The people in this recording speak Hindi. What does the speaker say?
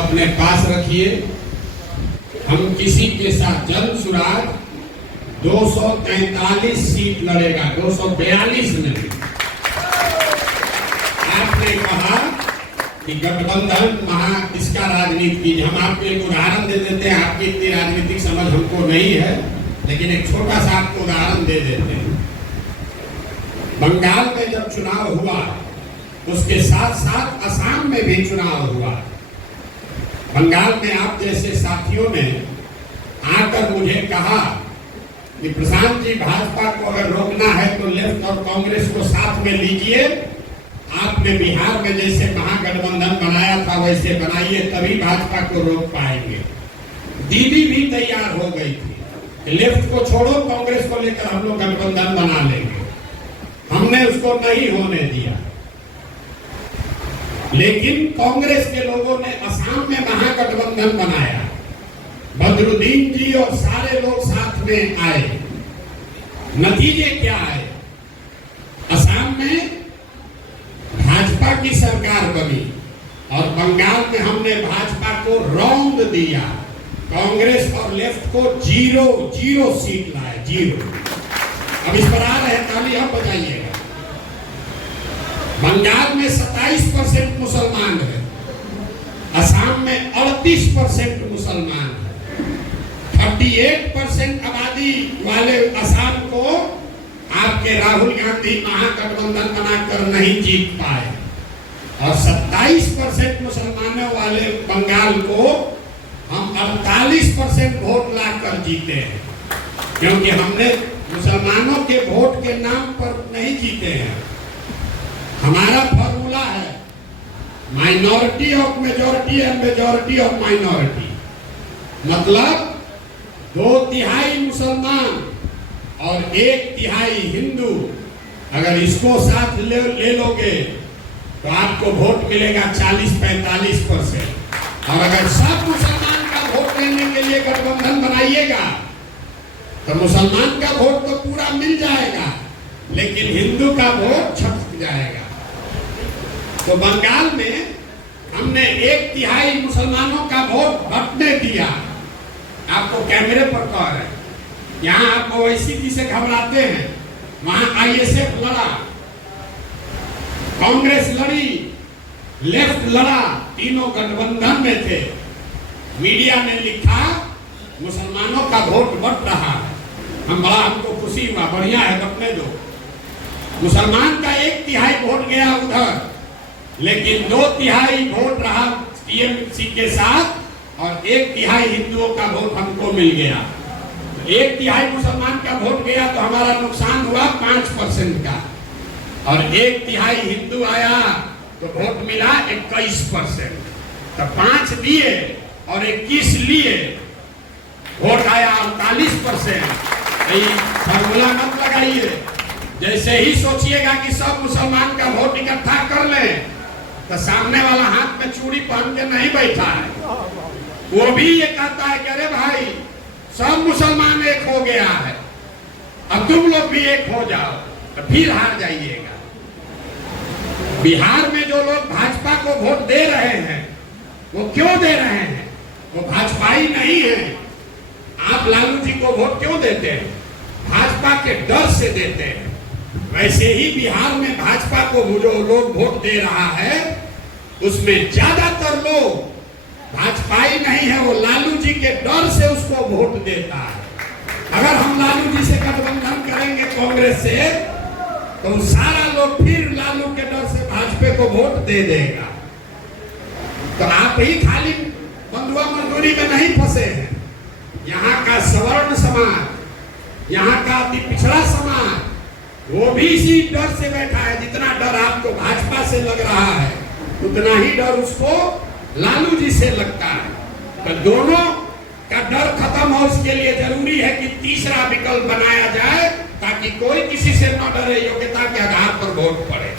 अपने पास रखिए। हम किसी के साथ जन सुराग 243 सीट लड़ेगा, 242 नहीं। आपने कहा कि गठबंधन इसका राजनीति कीजिए। हम आपको एक उदाहरण दे देते हैं, आपकी इतनी राजनीतिक समझ हमको नहीं है, लेकिन एक छोटा सा आपको उदाहरण दे देते हैं। बंगाल में जब चुनाव हुआ, उसके साथ साथ असम में भी चुनाव हुआ। बंगाल में आप जैसे साथियों ने आकर मुझे कहा कि प्रशांत जी, भाजपा को अगर रोकना है तो लेफ्ट और कांग्रेस को साथ में लीजिए। आपने बिहार में जैसे महागठबंधन बनाया था वैसे बनाइए, तभी भाजपा को रोक पाएंगे। दीदी भी तैयार हो गई थी, लेफ्ट को छोड़ो, कांग्रेस को लेकर हम लोग गठबंधन बना लेंगे। हमने उसको नहीं होने दिया, लेकिन कांग्रेस के लोगों ने असम में महागठबंधन बनाया। बदरुद्दीन जी और सारे लोग साथ में आए। नतीजे क्या आए? असम में भाजपा की सरकार बनी और बंगाल में हमने भाजपा को रौंद दिया। कांग्रेस और लेफ्ट को जीरो सीट लाए, 0। अब इस पर आ रहे हैं, ताली आप बजाइएगा। बंगाल में 27% मुसलमान है, असम में 38% मुसलमान है। 38% आबादी वाले असम को आपके राहुल गांधी महागठबंधन बनाकर नहीं जीत पाए, और 27% मुसलमानों वाले बंगाल को हम 48% वोट लाकर जीते हैं। क्योंकि हमने मुसलमानों के वोट के नाम पर नहीं जीते हैं। हमारा फॉर्मूला है minority of majority and majority of minority. मतलब 2/3 मुसलमान और 1/3 हिंदू, अगर इसको साथ ले लोगे तो आपको वोट मिलेगा 40-45%। और अगर सब मुसलमान का वोट लेने के लिए गठबंधन बनाइएगा तो मुसलमान का वोट तो पूरा मिल जाएगा, लेकिन हिंदू का वोट छटक जाएगा। तो बंगाल में हमने 1/3 मुसलमानों का वोट बंटने दिया। आपको कैमरे पर कह रहे हैं, यहाँ आप ओवैसी से घबराते हैं, वहां आईएसएफ लड़ा, कांग्रेस लड़ी, लेफ्ट लड़ा, तीनों गठबंधन में थे। मीडिया ने लिखा मुसलमानों का वोट बट रहा है। हमको खुशी हुआ, बढ़िया है, बटने दो। मुसलमान का 1/3 वोट गया उधर, लेकिन 2/3 वोट रहा टीएमसी के साथ, और 1/3 हिंदुओं का वोट हमको मिल गया। 1/3 मुसलमान का वोट गया तो हमारा नुकसान हुआ 5% का, और 1/3 हिंदू आया तो वोट मिला 21%। तो 5 दिए और 21 लिए, वोट आया 48%। फॉर्मूला मत लगाइए। जैसे ही सोचिएगा कि सब मुसलमान का वोट इकट्ठा कर ले, तो सामने वाला हाथ में चूड़ी पहन के नहीं बैठा है, वो भी ये कहता है कि अरे भाई सब मुसलमान एक हो गया है, अब तुम लोग भी एक हो जाओ, तो फिर हार जाइएगा। बिहार में जो लोग भाजपा को वोट दे रहे हैं, वो क्यों दे रहे हैं? वो भाजपाई नहीं है। आप लालू जी को वोट क्यों देते हैं? भाजपा के डर से देते हैं। वैसे ही बिहार में भाजपा को जो लोग वोट दे रहा है, उसमें ज्यादातर लोग भाजपाई नहीं है, वो लालू जी के डर से उसको वोट देता है। अगर हम लालू जी से गठबंधन करेंगे कांग्रेस से, तो सारा लोग फिर लालू के डर से भाजपा को वोट दे देगा। तो आप ही खाली बंधुआ मजदूरी में नहीं फंसे हैं। यहाँ का सवर्ण समाज, यहाँ का अति पिछड़ा समाज, वो भी इसी डर से बैठा है। जितना डर आपको भाजपा से लग रहा है, उतना ही डर उसको लालू जी से लगता है। तो दोनों का डर खत्म हो, इसके लिए जरूरी है कि तीसरा विकल्प बनाया जाए, ताकि कोई किसी से न डरे, योग्यता के आधार पर वोट पड़े।